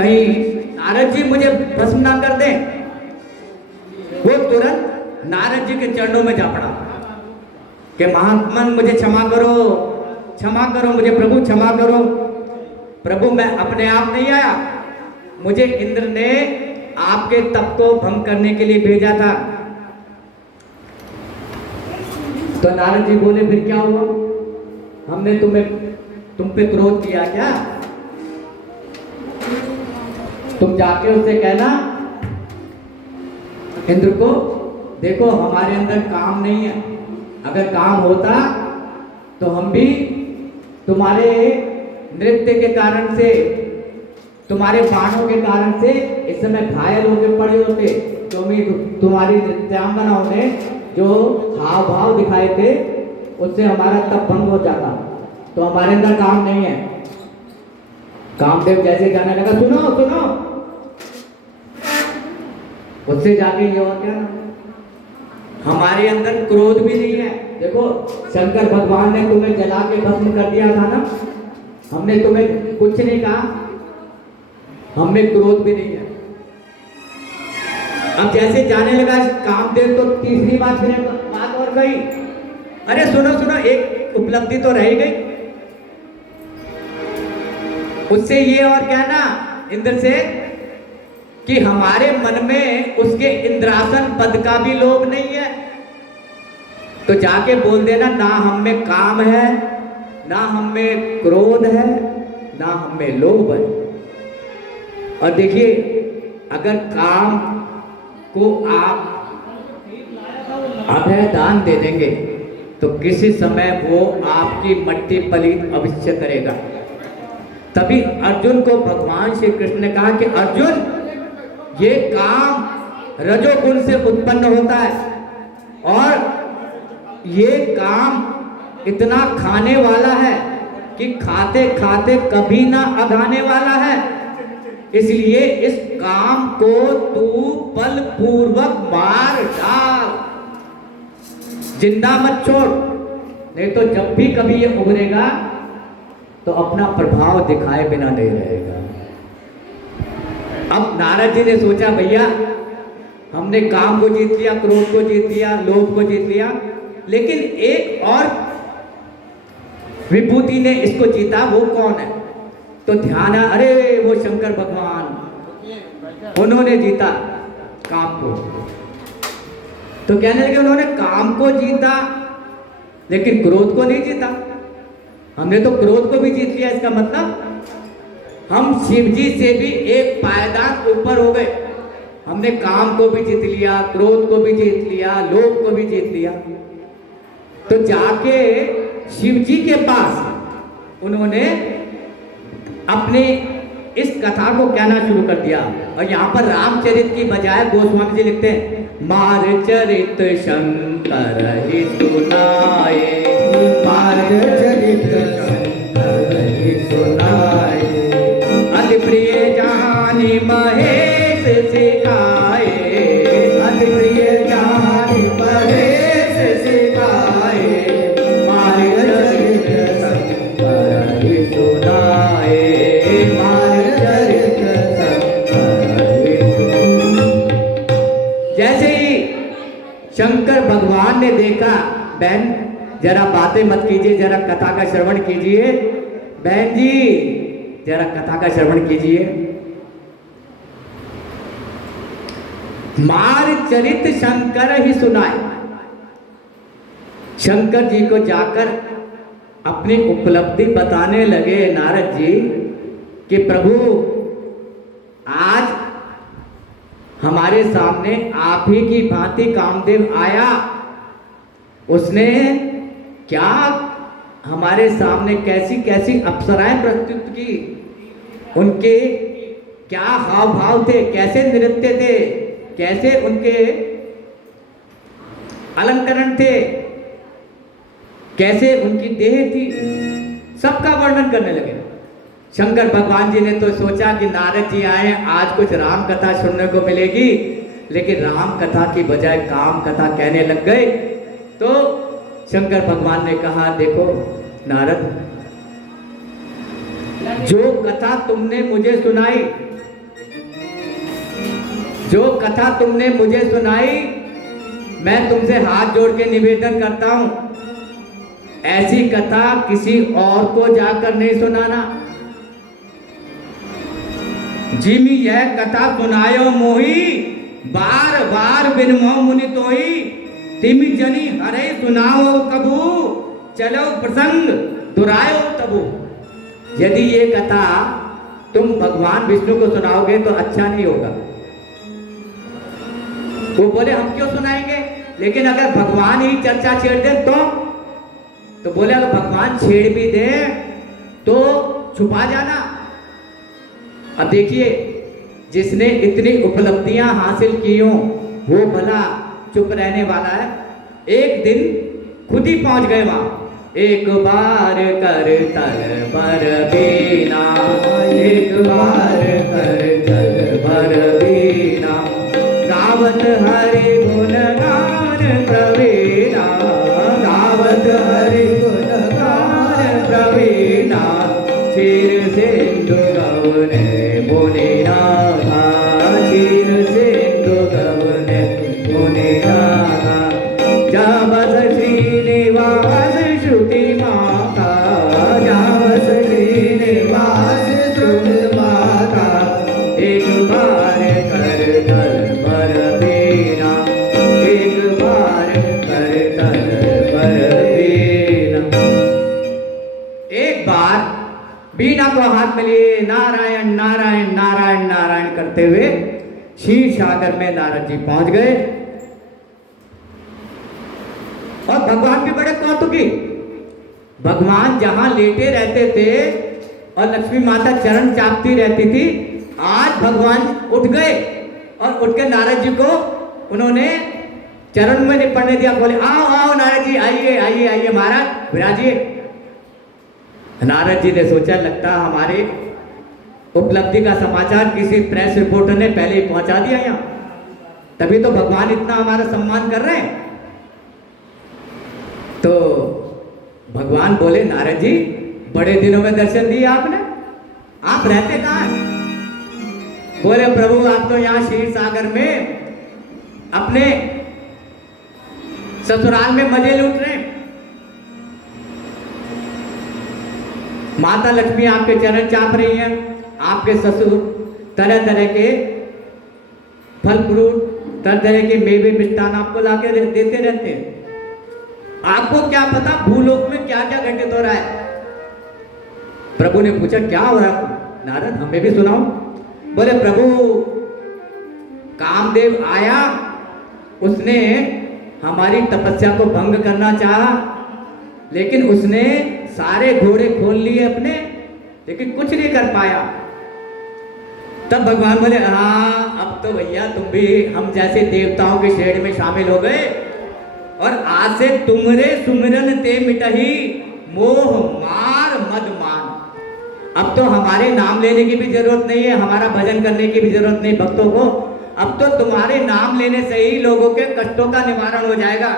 कहीं नारद जी मुझे भस्म ना कर दें। वो तुरंत नारद जी के चरणों में जा पड़ा कि महात्मन मुझे क्षमा करो, क्षमा करो मुझे प्रभु, क्षमा करो प्रभु, मैं अपने आप नहीं आया, मुझे इंद्र ने आपके तप को भंग करने के लिए भेजा था। तो नारद जी बोले फिर क्या हुआ, हमने तुम पे क्रोध किया क्या? तुम जाके उससे कहना इंद्र को, देखो हमारे अंदर काम नहीं है, अगर काम होता तो हम भी तुम्हारे नृत्य के कारण से, तुम्हारे बाणों के कारण से इस समय घायल होकर पड़े होते। तुम्हारी नृत्यांगनाओं ने जो हाव भाव दिखाए थे उससे हमारा तप भंग हो जाता। तो हमारे अंदर काम नहीं है। कामदेव जैसे जाने लगा, सुनो सुनो, उससे जाके ये और क्या, हमारे अंदर क्रोध भी नहीं है। देखो शंकर भगवान ने तुम्हें जला के भस्म कर दिया था ना, हमने तुम्हें कुछ नहीं कहा, हमें क्रोध भी नहीं है। अब जैसे जाने लगा कामदेव तो तीसरी बात और गई, अरे सुनो सुनो, एक उपलब्धि तो रह गई। उससे ये और कहना इंद्र से कि हमारे मन में उसके इंद्रासन पद का भी लोभ नहीं है। तो जाके बोल देना, ना हम में काम है, ना हम में क्रोध है, ना हम में लोभ है। और देखिए अगर काम को आप अभय दान दे देंगे तो किसी समय वो आपकी मट्टी पलीत अवश्य करेगा। तभी अर्जुन को भगवान श्री कृष्ण ने कहा कि अर्जुन, ये काम रजोगुण से उत्पन्न होता है और ये काम इतना खाने वाला है कि खाते खाते कभी ना अघाने वाला है। इसलिए इस काम को तू बलपूर्वक मार डाल, जिंदा मत छोड़, नहीं तो जब भी कभी ये उभरेगा तो अपना प्रभाव दिखाए बिना नहीं रहेगा। अब नारद जी ने सोचा, भैया हमने काम को जीत लिया, क्रोध को जीत लिया, लोभ को जीत लिया, लेकिन एक और विभूति ने इसको जीता, वो कौन है? तो ध्यान है, अरे वो शंकर भगवान, उन्होंने जीता काम को। तो कहने लगे उन्होंने काम को जीता लेकिन क्रोध को नहीं जीता। हमने तो क्रोध को भी जीत लिया, इसका मतलब हम शिव जी से भी एक पायदान ऊपर हो गए। हमने काम को भी जीत लिया, क्रोध को भी जीत लिया, लोभ को भी जीत लिया। तो जाके शिव जी के पास उन्होंने अपने इस कथा को कहना शुरू कर दिया। और यहाँ पर रामचरित की बजाय गोस्वामी जी लिखते हैं, मार चरित शंकर ही सुनाए, मार चरित शंकर ही सुनाए, अति प्रिय जानी महेश सिखाए, अति प्रिय जानी महेश सिखाए, मार चरित शंकर ही सुनाए, मार चरित शंकर ही सुनाए। जैसे ही शंकर भगवान ने देखा, बहन जरा बातें मत कीजिए, जरा कथा का श्रवण कीजिए, बहन जी जरा कथा का श्रवण कीजिए। मार चरित शंकर ही सुनाए। शंकर जी को जाकर अपनी उपलब्धि बताने लगे नारद जी कि प्रभु आज हमारे सामने आप ही की भांति कामदेव आया, उसने क्या हमारे सामने कैसी कैसी अप्सराएं प्रस्तुत की, उनके क्या हाव भाव थे, कैसे नृत्य थे, कैसे उनके अलंकरण थे, कैसे उनकी देह थी, सबका वर्णन करने लगे। शंकर भगवान जी ने तो सोचा कि नारद जी आए, आज कुछ राम कथा सुनने को मिलेगी, लेकिन राम कथा की बजाय काम कथा कहने लग गए। तो शंकर भगवान ने कहा, देखो नारद, जो कथा तुमने मुझे सुनाई जो कथा तुमने मुझे सुनाई, मैं तुमसे हाथ जोड़ के निवेदन करता हूं, ऐसी कथा किसी और को जाकर नहीं सुनाना। जिमी यह कथा सुनायो मोही, बार बार बिनमो मुनि तोही, तिमि जनी हरे सुनाओ कबू, चलो प्रसंग दुरायो तबू। यदि ये कथा तुम भगवान विष्णु को सुनाओगे तो अच्छा नहीं होगा। वो बोले हम क्यों सुनाएंगे, लेकिन अगर भगवान ही चर्चा छेड़ दे तो बोले अगर भगवान छेड़ भी दे तो छुपा जाना। अब देखिए, जिसने इतनी उपलब्धियां हासिल की हो वो भला चुप रहने वाला है? एक दिन खुद ही पहुंच गए वहां। एक बार कर तल पर बीना, एक बार कर तल पर बीना, गावत हरि गुण गान प्रवीणा, गावत हरि गुण गान प्रवीणा, क्षीर सिंधु गवने मुनिनाथा, क्षीर सिंधु गवने मुनिनाथा, जावस श्रीनिवास श्रुति माता, जावस श्रीनिवास श्रुति माता, एक बार कर तल पर बीना, एक बार कर तल पर बीना। एक बार बीना को हाथ में लिए नारायण नारायण नारायण नारायण करते हुए क्षीर सागर में नारद जी पहुंच गए। और भगवान भी बड़े कौतुकी, भगवान जहां लेटे रहते थे और लक्ष्मी माता चरण चापती रहती थी, आज भगवान उठ गए और उठ के नारद जी को उन्होंने चरण में नहीं पड़ने दिया। बोले आओ आओ नारद जी, आइए आइए आइए महाराज विराजिए। नारद जी ने सोचा लगता हमारे उपलब्धि का समाचार किसी प्रेस रिपोर्टर ने पहले ही पहुंचा दिया यहाँ, तभी तो भगवान इतना हमारा सम्मान कर रहे हैं। तो भगवान बोले नारद जी, बड़े दिनों में दर्शन दिए आपने, आप रहते कहाँ हैं? बोले प्रभु आप तो यहाँ क्षीर सागर में अपने ससुराल में मजे लूट रहे हैं। माता लक्ष्मी आपके चरण चाप रही हैं, आपके ससुर तरह तरह के फल फ्रूट, तरह तरह के मेवे मिष्ठान आपको लाके देते रहते हैं। आपको क्या पता भूलोक में क्या क्या घटित हो रहा है। प्रभु ने पूछा क्या हो रहा है नारद, हमें भी सुनाओ। बोले प्रभु कामदेव आया, उसने हमारी तपस्या को भंग करना चाहा, लेकिन उसने सारे घोड़े खोल लिए अपने, लेकिन कुछ नहीं कर पाया। तब भगवान बोले हाँ अब तो भैया तुम भी हम जैसे देवताओं के श्रेणी में शामिल हो गए, और आज से तुमरे सुमिरन ते मिटही, मोह मार मद मान। अब तो हमारे नाम लेने की भी जरूरत नहीं है, हमारा भजन करने की भी जरूरत नहीं भक्तों को। अब तो तुम्हारे नाम लेने से ही लोगों के कष्टों का निवारण हो जाएगा।